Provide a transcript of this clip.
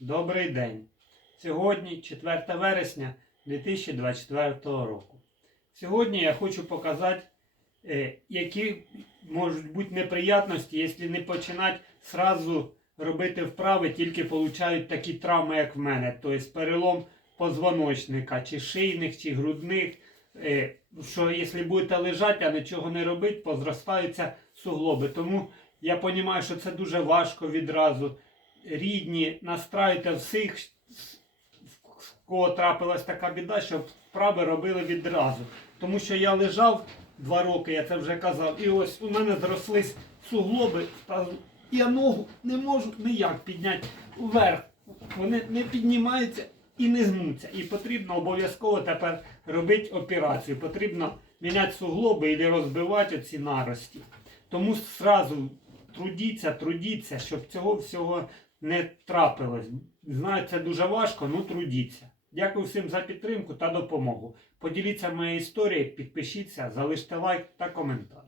Добрий день. Сьогодні 4 вересня 2024 року. Сьогодні я хочу показати, е, які можуть бути неприятності, якщо не починати сразу робити вправи, тільки получають такі травми, як в мене. Тобто перелом позвоночника, чи шийних, чи грудних. Е, Що якщо будете лежати, а нічого не робити, позростаються суглоби. Тому я розумію, що це дуже важко відразу. Рідні, настраюйте всіх, в кого трапилась така біда, щоб вправи робили відразу. Тому що я лежав два роки, я це вже казав, і ось у мене зрослись суглоби, я ногу не можу ніяк підняти вверх. Вони не піднімаються і не гнуться. І потрібно обов'язково тепер робити операцію. Потрібно міняти суглоби і розбивати оці нарості. Тому зразу трудіться, трудіться, щоб цього всього не трапилось. Знаю, це дуже важко, ну трудіться. Дякую всім за підтримку та допомогу. Поділіться моєю історією, підпишіться, залиште лайк та коментар.